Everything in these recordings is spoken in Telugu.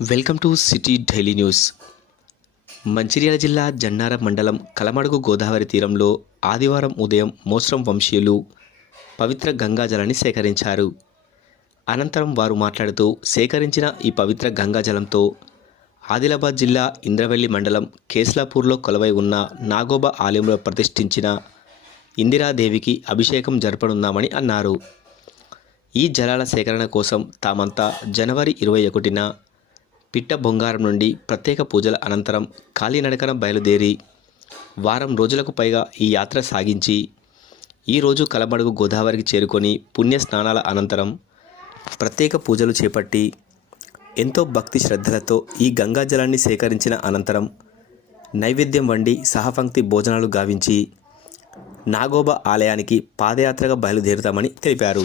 Welcome to city daily news. Mancherial జిల్లా జన్నార మండలం కలమడుగు గోదావరి తీరంలో ఆదివారం ఉదయం మోస్రం వంశీయులు పవిత్ర గంగాజలాన్ని సేకరించారు. అనంతరం వారు మాట్లాడుతూ సేకరించిన ఈ పవిత్ర గంగాజలంతో ఆదిలాబాద్ జిల్లా ఇంద్రవెల్లి మండలం కేస్లాపూర్లో కొలవై ఉన్న నాగోబా ఆలయంలో ప్రతిష్ఠించిన ఇందిరాదేవికి అభిషేకం జరపనున్నామని అన్నారు. ఈ జలాల సేకరణ కోసం తామంతా జనవరి ఇరవై ఒకటిన పిట్ట బొంగారం నుండి ప్రత్యేక పూజల అనంతరం కాలినడకన బయలుదేరి వారం రోజులకు పైగా ఈ యాత్ర సాగించి ఈరోజు కలబడుగు గోదావరికి చేరుకొని పుణ్య స్నానాల అనంతరం ప్రత్యేక పూజలు చేపట్టి ఎంతో భక్తి శ్రద్ధలతో ఈ గంగాజలాన్ని సేకరించిన అనంతరం నైవేద్యం వండి సహపంక్తి భోజనాలు గావించి నాగోబా ఆలయానికి పాదయాత్రగా బయలుదేరుతామని తెలిపారు.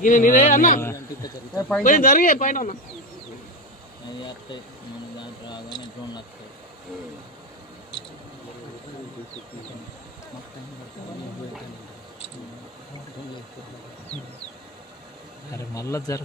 గిన్నె నీరే అన్న? కొంచెం జరిగే పైన అన్న. వస్తాయి. మన దాంట్లో రాగానే డ్రోన్లు వస్తాయి. అరే మళ్ళా జర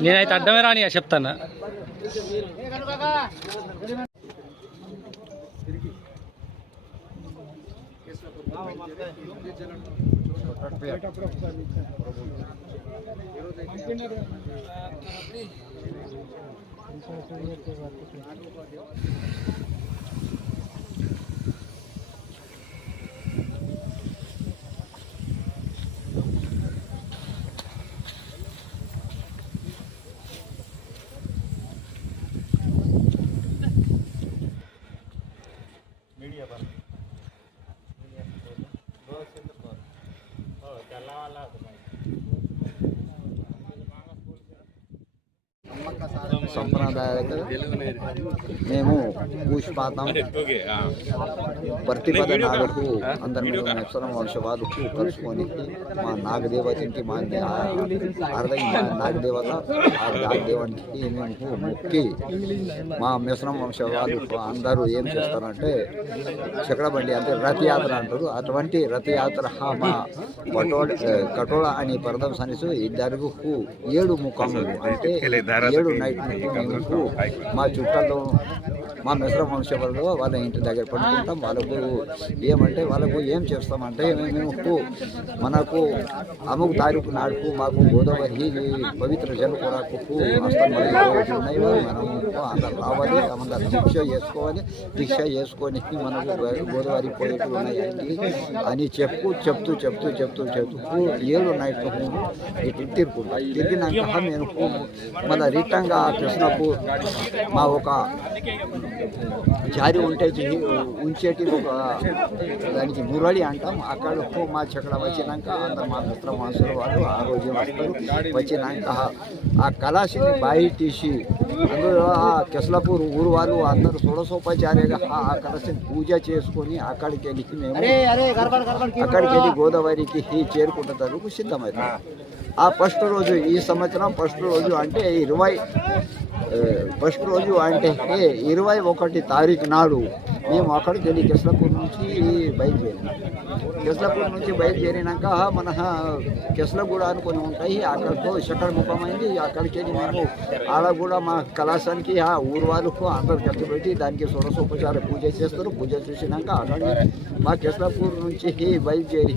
నేనైతే అడ్డమే రాని చెప్తాను मीडिया पर। Já lá, lá. సంప్రదాయక మేము పుష్పాతం ప్రతిపద నాడుకు అందరం నక్షరం వంశవాదుకు కలుసుకొని మా నాగదేవతకి మా అరవై నాగదేవత ఆ నాగదేవానికి మేము మొక్కి మా మిశ్రమ వంశవాదు అందరూ ఏం చేస్తారంటే చక్రబండి అంటే రథయాత్ర అంటారు. అటువంటి రథయాత్ర మా పటోడ కటోళ అని పరదం సనిసు ఇద్దరు ఏడు ముఖములు అంటే ఏడు నైట్ మేము మా చుట్టాల్లో మా మిశ్ర వంశంలో వాళ్ళ ఇంటి దగ్గర పడుకుంటాం. వాళ్ళకు ఏమంటే వాళ్ళకు ఏం చేస్తామంటే మేము మనకు అముకు తారీఖు నాడుకు మాకు గోదావరి పవిత్ర జల కొరకు ఉన్నాయి. మనము అందరు రావాలి అందరు దీక్ష చేసుకోవాలి. దీక్ష చేసుకొని మనకు గోదావరి పోయేట్లు ఉన్నాయండి అని చెప్పు చెప్తూ చెప్తూ చెప్తూ చెప్తూ ఏడు నైట్ ఇటు తిరుగుకుంటాం తిరిగినాక మేము మళ్ళీ రిటర్న్గా కృష్ణకు మా ఒక జారి ఉంటే ఉంచేటి ఒక దానికి మురళి అంటాం. అక్కడ మా చక్కడ వచ్చినాక అందరు మా మిత్ర మాసులు వాళ్ళు ఆ రోజు వస్తారు. వచ్చినాక ఆ- కళాశిని బాయి తీసి అందులో ఆ కెస్లాపూర్ ఊరు వాళ్ళు అందరూ షోడశోపచార్యగా ఆ కళాశిని పూజ చేసుకొని అక్కడికి వెళ్ళి మేము అక్కడికి వెళ్ళి గోదావరికి చేరుకుంటున్నందుకు సిద్ధమవుతాం ఆ ఫస్ట్ రోజు ఈ సంవత్సరం ఫస్ట్ రోజు అంటే ఇరవై ఫస్ట్ రోజు అంటే ఇరవై ఒకటి తారీఖు నాడు మేము అక్కడికి వెళ్ళి కెస్లాపూర్ నుంచి బయలుదేరినాం. కెస్లాపూర్ నుంచి బయలుదేరినాక మన కెస్లగూడ అని కొన్ని ఉంటాయి. అక్కడికి శకడ ముఖమైంది. అక్కడికి వెళ్ళి మేము ఆడ కూడా మా కళాశానికి ఆ ఊరు వాళ్ళకు అందరు ఖర్చు పెట్టి దానికి సొరసోపచార పూజ చేస్తారు. పూజ చేసినాక అక్కడికి మా కెస్లాపూర్ నుంచి బయలుదేరి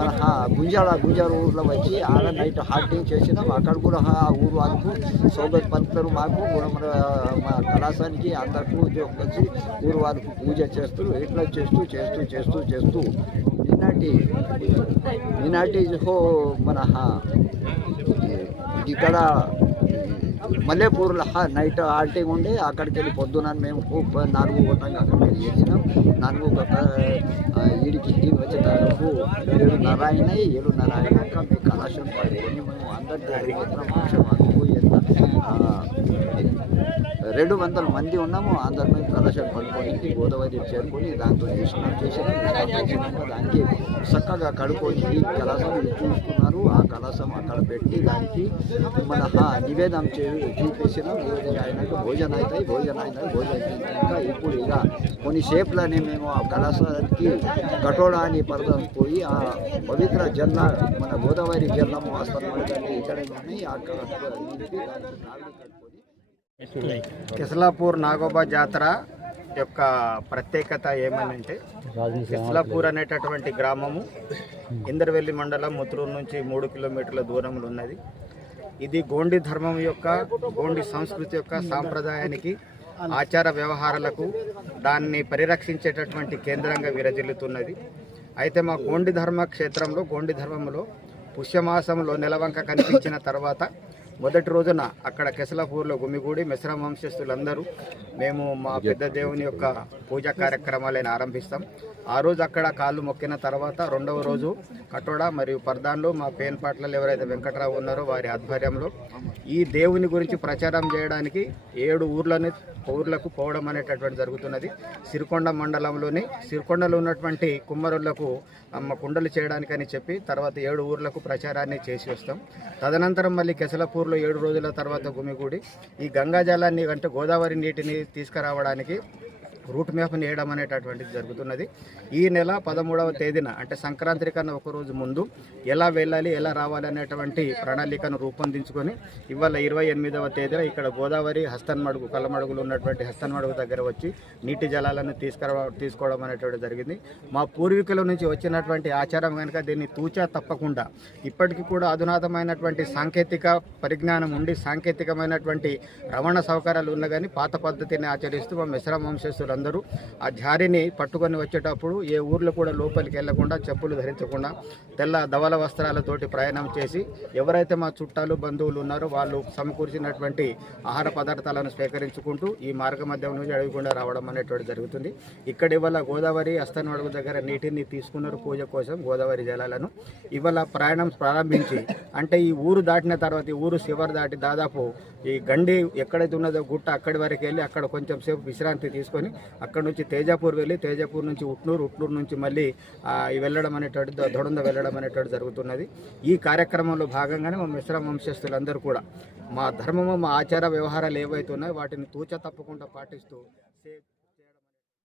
మన గుంజాడ గుంజాల ఊర్లో వచ్చి ఆడ నైట్ హాల్టింగ్ చేసినాం. అక్కడ కూడా ఆ ఊరు వాళ్ళకు సౌగత్ పంతులు మాకు. కూడా మన మా కళాశానికి అందరికీ వచ్చి ఊరు వాళ్ళకు పూజ చేస్తూ ఇట్లా చేస్తూ చేస్తూ చేస్తూ చేస్తూ ఈనాటి ఈనాటి హో మన ఇక్కడ మల్లెపూర్లో నైట్ ఆల్టింగ్ ఉండి అక్కడికి వెళ్ళి పొద్దున మేము నాలుగు గంటలకు అక్కడికి వెళ్ళి చేసినాం నాలుగు గంట ఆ, ఈడికి వచ్చేటప్పుడు ఏడున్నర అయినాయి ఏడున్నర అయినాక మీ కళాశాల పడుకొని మేము అందరికీ మాత్రం ఎంత రెండు వందల మంది ఉన్నాము. అందరి మీద కళాశాల పడుకొని గోదావరి చేరుకొని దాంతో చేసినాం చేసినాం. చేసినాక దానికి చక్కగా కడుక్కొని ఈ కళాశాల చూస్తున్నారు. ఆ కళాశాల అక్కడ పెట్టి దానికి మన ఆ నివేదన చే చూపించినాం నివేదన అయినాక భోజనం అవుతాయి భోజనం అవుతాయి భోజనం అయినాక ఇప్పుడు ఇక కొన్ని షేప్లని మేము ఆ కళాశాలకి కటోడా అని పరదం పోయి ఆ పవిత్ర జల్ల మన గోదావరి జల్లము వస్తున్నాం ఇక్కడ కానీ అక్కడ నింపి దానికి నాలుగు కట్టుకొని కిసలాపూర్ నాగోబా జాతర యొక్క ప్రత్యేకత ఏమనంటే కిసలాపూర్ అనేటటువంటి గ్రామము ఇందరవెల్లి మండలం ముత్రూరు నుంచి మూడు కిలోమీటర్ల దూరంలో ఉన్నది. ఇది గోండి ధర్మం యొక్క గోండి సంస్కృతి యొక్క సాంప్రదాయానికి ఆచార వ్యవహారాలకు దాన్ని పరిరక్షించేటటువంటి కేంద్రంగా విరజిల్లుతున్నది. అయితే మా గోండి ధర్మ క్షేత్రంలో గోండి ధర్మంలో పుష్యమాసంలో నెలవంక కనిపించిన తర్వాత మొదటి రోజున అక్కడ కెసలపూర్లో గుమిగూడి మిశ్రమ వంశస్థులందరూ మేము మా పెద్ద దేవుని యొక్క పూజా కార్యక్రమాలను ఆరంభిస్తాం. ఆ రోజు అక్కడ కాళ్ళు మొక్కిన తర్వాత రెండవ రోజు కటోడా మరియు పర్దాన్లు మా పేన్ పాటలు ఎవరైతే వెంకట్రావు ఉన్నారో వారి ఆధ్వర్యంలో ఈ దేవుని గురించి ప్రచారం చేయడానికి ఏడు ఊర్లని ఊర్లకు పోవడం అనేటటువంటి జరుగుతున్నది. సిరికొండ మండలంలోని సిరికొండలో ఉన్నటువంటి కుమ్మరులకు అమ్మ కుండలు చేయడానికని చెప్పి తర్వాత ఏడు ఊర్లకు ప్రచారాన్ని చేసి వస్తాం. తదనంతరం మళ్ళీ కెసలపూర్లో ఏడు రోజుల తర్వాత గుమిగూడి ఈ గంగాజలాన్ని అంటే గోదావరి నీటిని తీసుకురావడానికి రూట్ మ్యాప్ నేయడం అనేటటువంటిది జరుగుతున్నది. ఈ నెల పదమూడవ తేదీన అంటే సంక్రాంతి కన్నా ఒకరోజు ముందు ఎలా వెళ్ళాలి ఎలా రావాలి అనేటువంటి ప్రణాళికను రూపొందించుకొని ఇవాళ ఇరవై ఎనిమిదవ తేదీన ఇక్కడ గోదావరి హస్తన్మడుగు కళ్ళమడుగులు ఉన్నటువంటి హస్తన్మడుగు దగ్గర వచ్చి నీటి జలాలను తీసుకురా తీసుకోవడం అనేటువంటి జరిగింది. మా పూర్వీకుల నుంచి వచ్చినటువంటి ఆచారం కనుక దీన్ని తూచా తప్పకుండా ఇప్పటికీ కూడా అధునాతమైనటువంటి సాంకేతిక పరిజ్ఞానం ఉండి సాంకేతికమైనటువంటి రవాణా సౌకర్యాలు ఉన్న కానీ పాత పద్ధతిని ఆచరిస్తూ మా మిశ్రమ అందరూ ఆ జారిని పట్టుకొని వచ్చేటప్పుడు ఏ ఊర్లో కూడా లోపలికి వెళ్ళకుండా చెప్పులు ధరించకుండా తెల్ల ధవల వస్త్రాలతోటి ప్రయాణం చేసి ఎవరైతే మా చుట్టాలు బంధువులు ఉన్నారో వాళ్ళు సమకూర్చినటువంటి ఆహార పదార్థాలను స్వీకరించుకుంటూ ఈ మార్గ మధ్యం నుంచి అడగకుండా రావడం అనేటువంటి జరుగుతుంది. ఇక్కడ ఇవాళ గోదావరి అస్తనడుగు దగ్గర నీటిని తీసుకున్నారు పూజ కోసం గోదావరి జలాలను. ఇవాళ ప్రయాణం ప్రారంభించి అంటే ఈ ఊరు దాటిన తర్వాత ఈ ఊరు శివరు దాటి దాదాపు ఈ గండి ఎక్కడైతే ఉన్నదో గుట్ట అక్కడి వరకు వెళ్ళి అక్కడ కొంచెం సేపు విశ్రాంతి తీసుకొని అక్కడ నుంచి తేజాపూర్ వెళ్ళి తేజాపూర్ నుంచి ఉట్నూరు ఉట్నూరు నుంచి మళ్ళీ వెళ్ళడం అనేటువంటి దొడంద వెళ్ళడం అనేటువంటి జరుగుతున్నది. ఈ కార్యక్రమంలో భాగంగానే మా మిశ్రమ వంశస్థులందరూ కూడా మా ధర్మము మా ఆచార వ్యవహారాలు ఏవైతున్నాయో వాటిని తూచ తప్పకుండా పాటిస్తూ